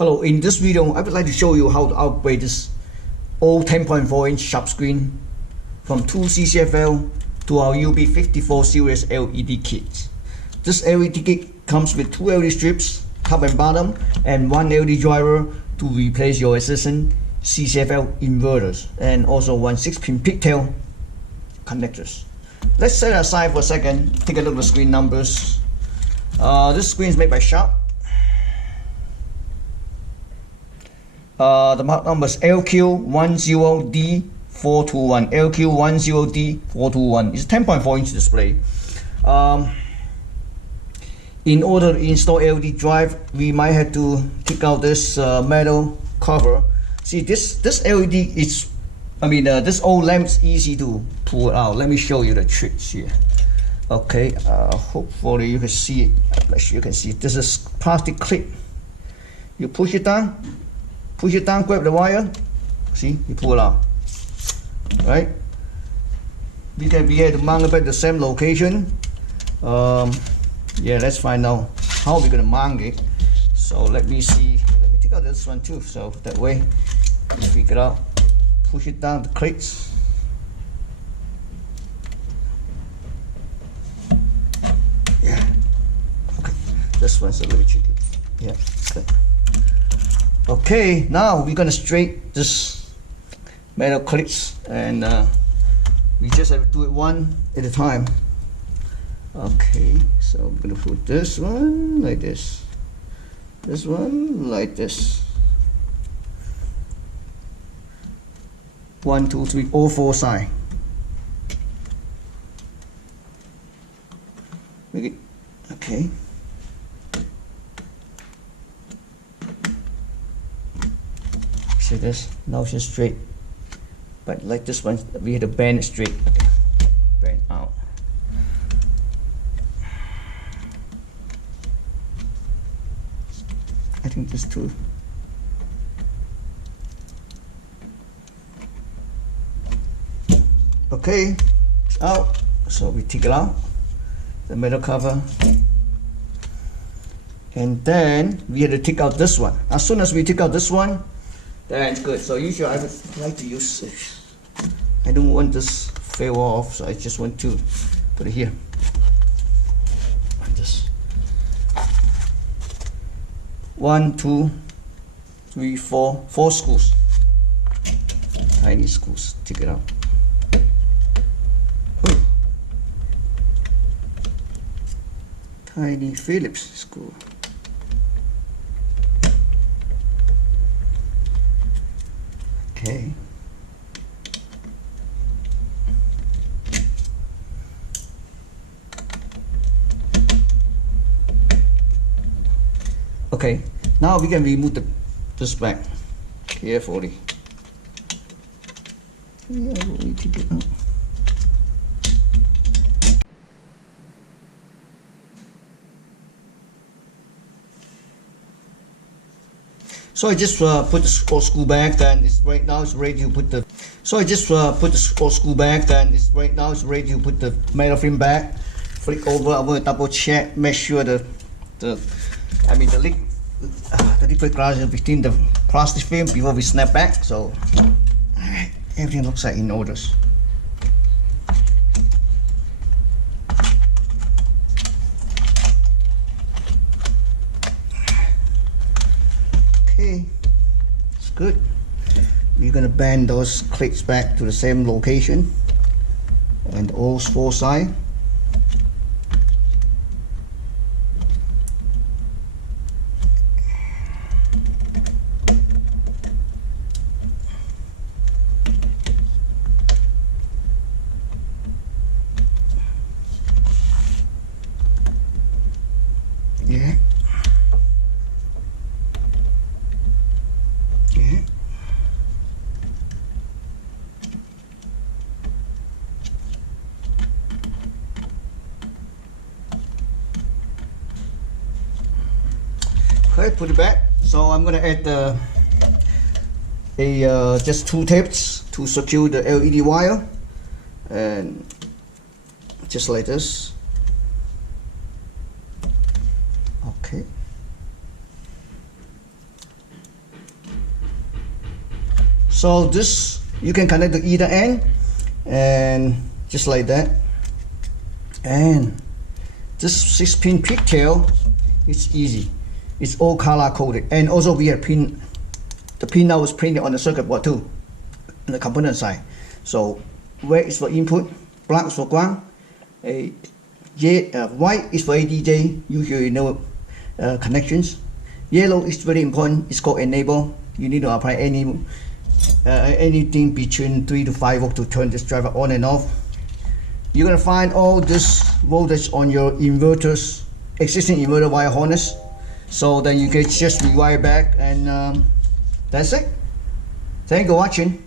Hello, in this video I would like to show you how to upgrade this old 10.4-inch sharp screen from 2 CCFL to our UB54 series LED kit. This LED kit comes with 2 LED strips, top and bottom, and 1 LED driver to replace your existing CCFL inverters, and also 1 6-pin pigtail connectors. Let's set it aside for a second, take a look at the screen numbers. This screen is made by Sharp. The part number is LQ10D421. LQ10D421. It's a 10.4-inch display. In order to install LED drive, we might have to take out this metal cover. See, this LED is, this old lamp is easy to pull out. Let me show you the tricks here. Okay, hopefully you can see it. You can see it. This is plastic clip. You push it down, grab the wire. See, you pull it out. Right? We can be able to mount it at the same location. Yeah, let's find out how we're gonna mount it. So let me see. Let me take out this one too. So that way, you figure out. Push it down the clips. Yeah. Okay. This one's a little tricky. Yeah. Okay. Okay. Now we're gonna straighten this metal clips, and we just have to do it one at a time. Okay. So I'm gonna put this one like this. This one like this. 1, 2, 3, all 4 sides. Make it okay. See this? Now it's just straight. But like this one, we have to bend it straight. Okay. Bend out. I think this too. Okay, it's out. So we take it out, the metal cover, and then we have to take out this one. As soon as we take out this one, then it's good. So usually I would like to use this. I don't want this fail off, so I just want to put it here like this. 1, 2, 3, 4 screws, tiny screws. Take it out. Tiny Phillips screw. Okay. Okay. Now we can remove this back carefully. Yeah, we take it out. So I just put the screw back, and right now it's ready to put the. So I just put the screw back, and right now it's ready to put the metal film back. Flick over. I'm going to double check, make sure the liquid glass is between the plastic film before we snap back. So alright, everything looks like in order. Okay, it's good. We're gonna bend those clips back to the same location, and all 4 sides. Yeah. Okay, put it back. So I'm gonna add just 2 tapes to secure the LED wire, and just like this. Okay. So this you can connect to either end, and just like that. And this 6-pin pigtail, it's easy. It's all color coded, and also we have pin. The pin now is printed on the circuit board too, on the component side. So red is for input, black is for ground, white is for ADJ, usually no connections. Yellow is very important, it's called enable. You need to apply anything between 3 to 5 volt to turn this driver on and off. You're gonna find all this voltage on your inverters, existing inverter wire harness. So then you can just rewire back, and that's it. Thank you for watching.